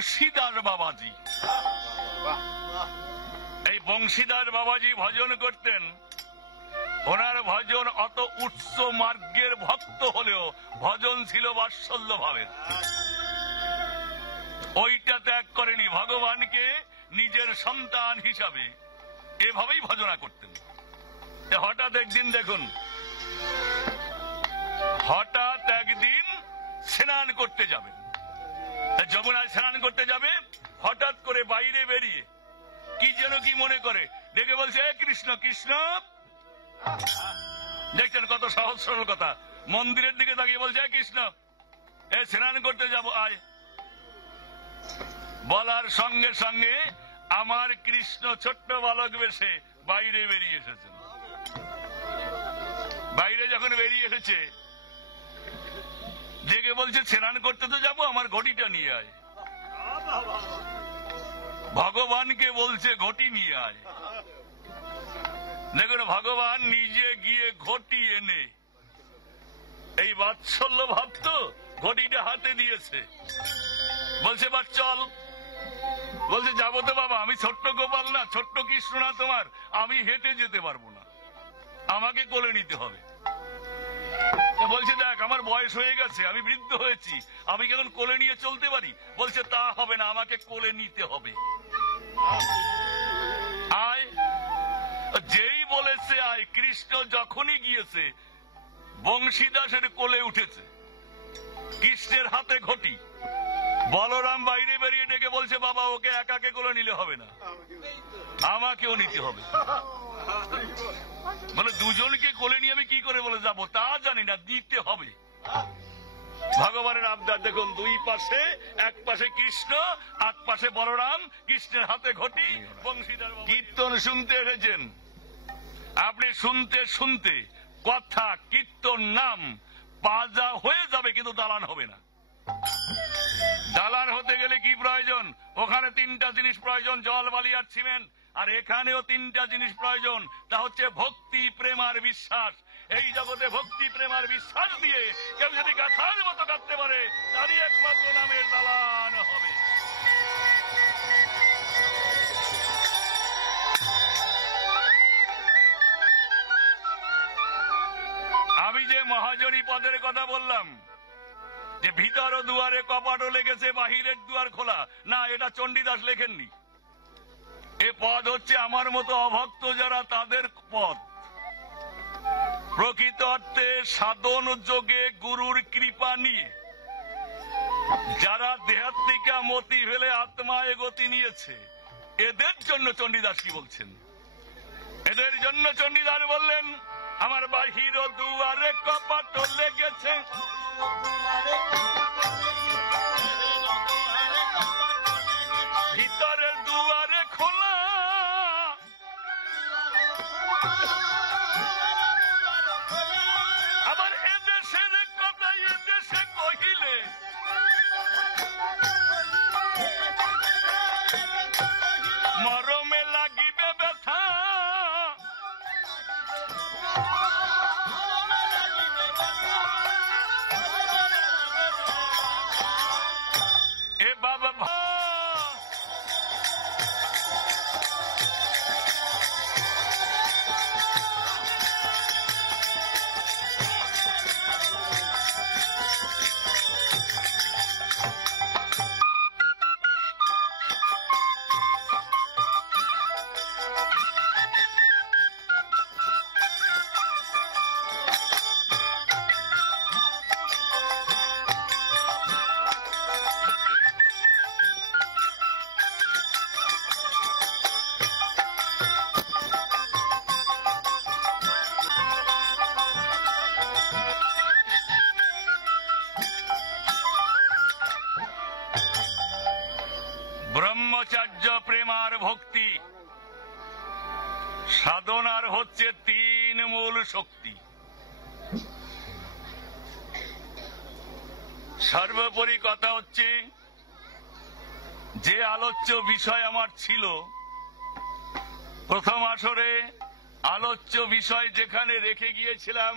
বংশীদার বাবাজি। এই বংশীদার বাবাজি ভজন করতেন। ওনার ভজন অত উচ্চ মার্গের ভক্ত হলেও ভজন ছিল বাৎসল্য ভাবের। ওইটা ত্যাগ করেনি, ভগবানকে নিজের সন্তান হিসাবে এভাবেই ভজনা করতেন। হঠাৎ একদিন দেখুন, হঠাৎ একদিন স্নান করতে যাবেন, যমুনায় স্নান করতে যাবে, হঠাৎ করে বাইরে বেরিয়ে কি যেন কি মনে করে ডেকে বলছে, এ কৃষ্ণ কৃষ্ণ। দেখছেন কত সহজ সরল কথা। মন্দিরের দিকে তাকিয়ে বলছে, কৃষ্ণ এ স্নান করতে যাব আয়। বলার সঙ্গে সঙ্গে আমার কৃষ্ণ ছোট্ট বালক বেশে বাইরে বেরিয়ে এসেছেন। বাইরে যখন বেরিয়ে এসেছে দেখে বলছে, স্নান করতে তো যাবো, আমার ঘটিটা নিয়ে আয়। ভগবানকে বলছে ঘটি নিয়ে আয়। দেখুন, ভগবান নিজে গিয়ে ঘটি এনে, এই বাৎসল্য ভাব তো, ঘটিটা হাতে দিয়েছে। বলছে বা চল। বলছে যাবো তো বাবা, আমি ছোট্ট গোপাল না, ছোট্ট কৃষ্ণ না তোমার, আমি হেঁটে যেতে পারবো না, আমাকে কোলে নিতে হবে। বলছে দেখ আমার বয়স হয়ে গেছে, আমি বৃদ্ধ হয়েছি, আমি কি এখন কোলে নিয়ে চলতে পারি? বলছে তা হবে না, আমাকে কোলে নিতে হবে। আয়। যেই বলেছে আয়, কৃষ্ণ যখনই গিয়েছে বংশীদাসের কোলে উঠেছে, কৃষ্ণের হাতে ঘটি। বলরাম বাইরে বেরিয়ে ডেকে বলছে, বাবা ওকে একাকে কোলে নিলে হবে না, আমাকেও নিতে হবে। বলে দুজনকে কোলে নিয়ে আমি কি করে বলে যাবো তা জানি না, দিতে হবে। ভগবানের আবদার দেখুন, দুই পাশে, এক পাশে কৃষ্ণ, এক পাশে বলরাম, কৃষ্ণের হাতে ঘটি, বংশীদার। কীর্তন শুনতে এসেছেন আপনি, শুনতে শুনতে কথা কীর্তন নাম পাজা হয়ে যাবে, কিন্তু দালান হবে না। দালান হতে গেলে কি প্রয়োজন? ওখানে তিনটা জিনিস প্রয়োজন, জল বালি আর সিমেন্ট। আর এখানেও তিনটা জিনিস প্রয়োজন, তা হচ্ছে ভক্তি, প্রেম আর বিশ্বাস। এই জগতে ভক্তি, প্রেম আর বিশ্বাস দিয়ে কেউ যদি গাথার মতো কাটতে পারে, তারই একমাত্র নামের দালান হবে। আমি যে মহাজনী পদের কথা বললাম, যে ভিতর দুয়ারে কপাটও লেগেছে, বাহিরের দুয়ার খোলা, না এটা চণ্ডীদাস লেখেননি। এ পদ হচ্ছে আমার মতো অভক্ত যারা, তাদের পদ। প্রকৃত অর্থে সাধন যোগে গুরুর কৃপা নিয়ে যারা দেহাত্মিকা মতি ফেলে আত্মায় গতি নিয়েছে, এদের জন্য চণ্ডীদাস কি বলছেন? এদের জন্য চণ্ডীদাস বললেন, আমার বাহির দুয়ারে কপাট লেগেছে, ভিতরের দুয়ারে খোলা, আবার এদেশের কথা এদেশে কহিলে মরমে লাগিবে ব্যথা, এ বাবা ব্রহ্মচর্য, প্রেম আর ভক্তি, সাধনার হচ্ছে তিন মূল শক্তি। সর্বোপরি কথা হচ্ছে, যে আলোচ্য বিষয় আমার ছিল প্রথম আসরে, আলোচ্য বিষয় যেখানে রেখে গিয়েছিলাম,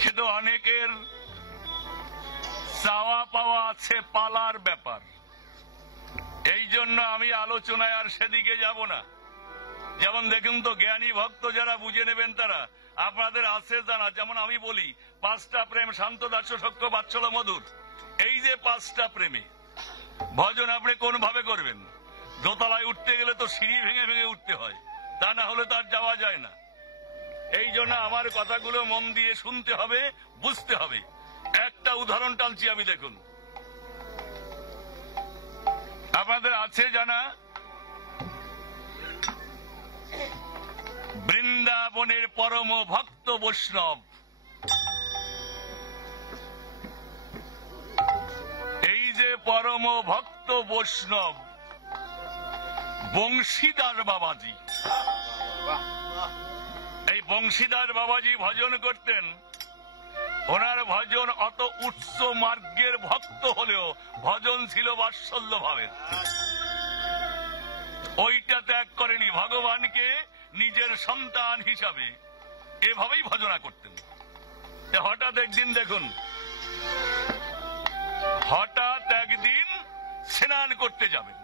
কিন্তু অনেকের চাওয়া পাওয়া আছে, পালার ব্যাপার। এই জন্য আমি আলোচনায় আর সেদিকে যাব না। যেমন দেখুন তো, জ্ঞানী ভক্ত যারা বুঝে নেবেন তারা, আপনাদের আছে জানা। যেমন আমি বলি 5টা প্রেম, শান্ত, দাস্য, সখ্য, বাৎসল্য, মধুর। এই যে 5টা প্রেমে ভজন আপনি কোন ভাবে করবেন? দোতলায় উঠতে গেলে তো সিঁড়ি ভেঙে ভেঙে উঠতে হয়, তা না হলে তো আর যাওয়া যায় না। এই জন্য আমার কথাগুলো মন দিয়ে শুনতে হবে, বুঝতে হবে। একটা উদাহরণ টানছি আমি, দেখুন। আপনাদের আছে জানা, বৃন্দাবনের পরম ভক্ত বৈষ্ণব, এই যে পরম ভক্ত বৈষ্ণব বংশীদার বাবাজি, এই বংশীদার বাবাজি ভজন করতেন। ওনার ভজন অত উচ্চ মার্গের ভক্ত হলেও ভজন ছিল বাৎসল্য ভাবের। ওইটা ত্যাগ করেনি, ভগবানকে নিজের সন্তান হিসাবে এভাবেই ভজনা করতেন। হঠাৎ একদিন দেখুন, হঠাৎ একদিন স্নান করতে যাবেন,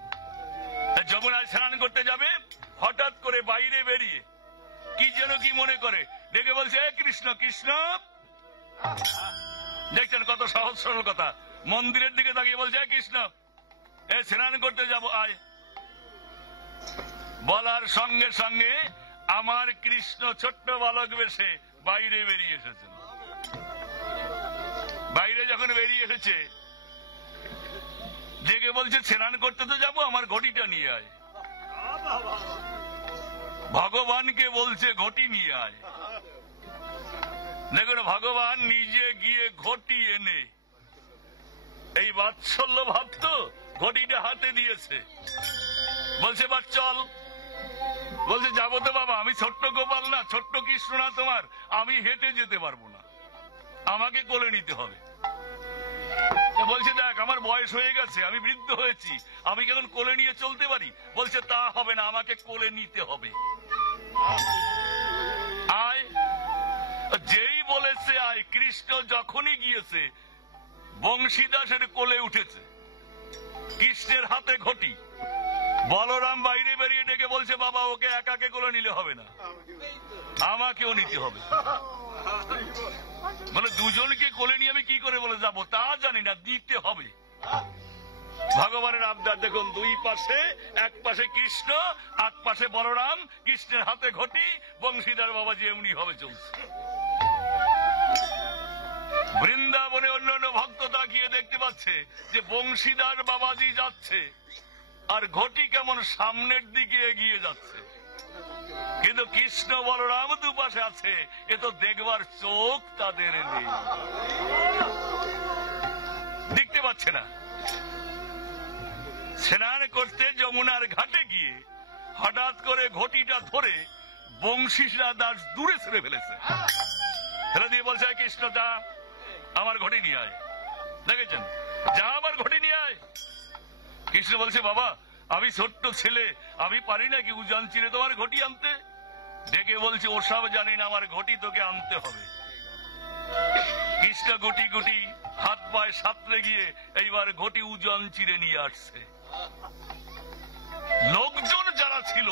যমুনায় স্নান করতে যাবে। হঠাৎ করে বাইরে বেরিয়ে কি যেন কি মনে করে ডেকে বলছে, এ কৃষ্ণ কৃষ্ণ। দেখছেন কত সহজ সরল কথা। মন্দিরের দিকে তাকিয়ে বলছে, কৃষ্ণ, এ স্নান করতে যাব, আয়। বলার সঙ্গে সঙ্গে আমার কৃষ্ণ ছোট্ট বালক বেশে বাইরে বেরিয়ে এসেছেন। বাইরে যখন বেরিয়ে এসেছে, ডেকে বলছে, স্নান করতে তো যাবো, আমার ঘটিটা নিয়ে আয়। ভগবানকে বলছে ঘটি নিয়ে আয়। দেখুন, ভগবান নিজে গিয়ে ঘটি এনে, এই বাৎসল্য ভাব তো, ঘটিটা হাতে দিয়েছে। বলছে, বা চল। বলছে, যাবো তো বাবা, আমি ছোট্ট গোপাল না, ছোট্ট কৃষ্ণ না তোমার, আমি হেঁটে যেতে পারবো না, আমাকে কোলে নিতে হবে। বলছে, দেখ আমার বয়স হয়ে গেছে, আমি বৃদ্ধ হয়েছি, আমি কেমন কোলে নিয়ে চলতে পারি? বলছে, তা হবে না, আমাকে কোলে নিতে হবে। আয়। যেই বলেছে আয়, কৃষ্ণ যখনই গিয়েছে বংশীদাসের কোলে উঠেছে, কৃষ্ণের হাতে ঘটি। বলরাম বাইরে বেরিয়ে ডেকে বলছে, বাবা ওকে একাকে কোলে নিলে হবে না, আমাকেও নিতে হবে। বলে, দুজনকে কোলে নিয়ে আমি কি করে বলে যাবো তা জানি না, দিতে হবে। ভগবানের আবদার দেখুন, দুই পাশে, এক পাশে কৃষ্ণ, এক পাশে বলরাম, কৃষ্ণের হাতে ঘটি, বংশীদার বাবাজি এমনি হবে চলছে। বৃন্দাবনে অন্যান্য ভক্ত তাকিয়ে দেখতে পাচ্ছে যে বংশীদার বাবাজি যাচ্ছে আর ঘটি কেমন সামনের দিকে এগিয়ে যাচ্ছে, কিন্তু কৃষ্ণ বলরাম দুপাশে আছে, এ তো দেখবার চোখ তাদের নেই, দেখতে পাচ্ছে না। স্নান করতে যমুনার ঘাটে গিয়ে হঠাৎ করে ঘটিটা ধরে বংশীরা দাস দূরে ছেড়ে ফেলেছে। ফেলে দিয়ে বলছে, কৃষ্ণ যা, আমার ঘটি নিয়ে আয়। দেখেছেন, যা আমার ঘটি নিয়ে আয়। কৃষ্ণ বলছে, বাবা আমি ছোট্ট ছেলে, আমি পারি নাকি উজান চিরে তোমার ঘটি আনতে? ডেকে বলছে, ওসব জানি না, আমার ঘটি তোকে আনতে হবে। কৃষ্ণ গুটি গুটি হাত পায়ে সাঁতরে গিয়ে এইবার ঘটি উজান চিরে নিয়ে আসছে। লোকজন যারা ছিল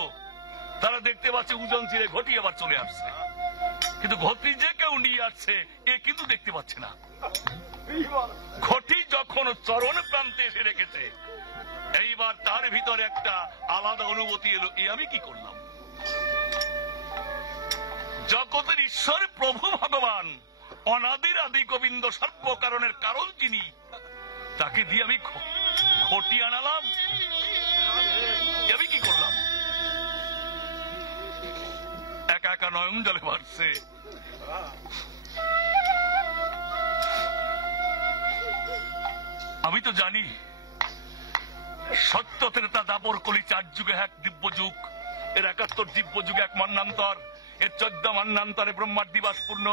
তারা দেখতে পাচ্ছে উজান চিরে ঘটি আবার চলে আসছে, কিন্তু ঘটি যে কেউ নিয়ে আসছে এ কিন্তু দেখতে পাচ্ছে না। ঘটি যখন চরণ প্রান্তে এসে রেখেছে, এইবার তার ভিতরে একটা আলাদা অনুভূতি এলো, এ আমি কি করলাম? জগতের ঈশ্বর প্রভু ভগবান, অনাদির আদি গোবিন্দ, সর্ব কারণের কারণ যিনি, তাকে দিয়ে আমি ঘটি আনালাম, আমি কি করলাম? একা একা নয়ন জলে ভাসছে। আমি তো জানি সত্য ত্রেতা দাপর কলি 4 যুগে এক দিব্য যুগ, এর 71 দিব্য যুগে এক মন্বন্তর, এর 14 মন্বন্তরে ব্রহ্মার দিবস পূর্ণ।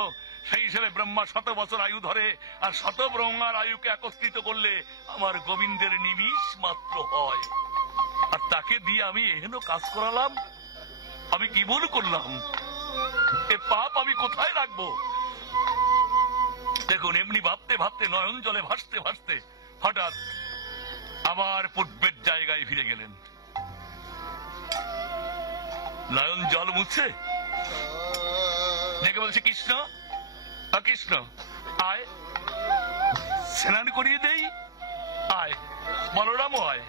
সেই হিসেবে ব্রহ্মা 100 বছর আয়ু ধরে, আর 100 ব্রহ্মার আয়ুকে একত্রিত করলে আমার গোবিন্দের নিমিষ মাত্র হয়। আর তাকে দিয়ে আমি এহেন কাজ করালাম, আমি কি ভুল করলাম? এ পাপ আমি কোথায় রাখবো? দেখুন এমনি ভাবতে ভাবতে নয়ন জলে ভাসতে ভাসতে হঠাৎ আবার পূর্বের জায়গায় ফিরে গেলেন। নয়ন জল মুছে দেখে বলছে, কৃষ্ণ কৃষ্ণ আয়, স্নান করিয়ে দেই, আয়। বলরাম আয়।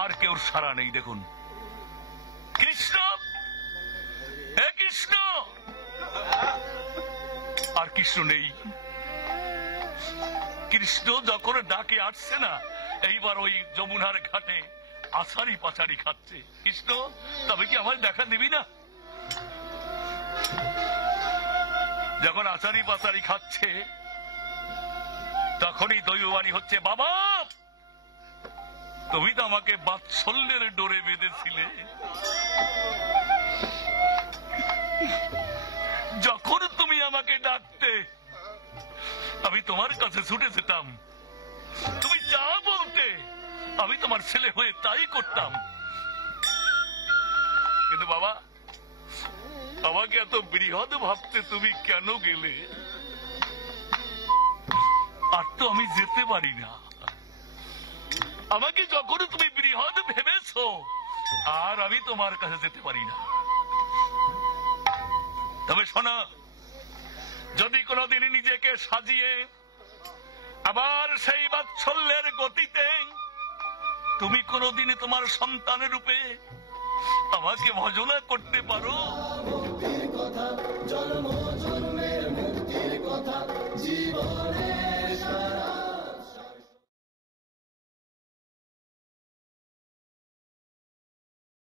আর কেউ সারা নেই। দেখুন কৃষ্ণ, হে কৃষ্ণ, আর কৃষ্ণ নেই। কৃষ্ণ যখন ডাকে আসছে না, এইবার ওই যমুনার ঘাটে আছাড়ি পাছাড়ি খাচ্ছে। কৃষ্ণ, তবে কি আমার দেখা দিবি না? যখন আছাড়ি পাছাড়ি খাচ্ছে তখনই দৈববাণী হচ্ছে, বাবা তুমি তো আমাকে বাৎসল্যের ডোরে বেঁধেছিলে, যখন তুমি আমাকে ডাকতে আমি তোমার কাছে ছুটে যেতাম, তুমি যা বলতে আমি তোমার ছেলে হয়ে তাই করতাম। কিন্তু বাবা, আমাকে এত বৃহৎ ভাবতে তুমি কেন গেলে? আর তো আমি যেতে পারি না। আমাকে যখন তুমি বৃহৎ ভেবেছো, আর আমি তোমার কাছে যেতে পারি না। তবে শোনো, যদি কোনোদিন নিজেকে সাজিয়ে আবার সেই বাৎসল্যের গতিতে তুমি কোনোদিন তোমার সন্তানের রূপে আমাকে ভজনা করতে পারো,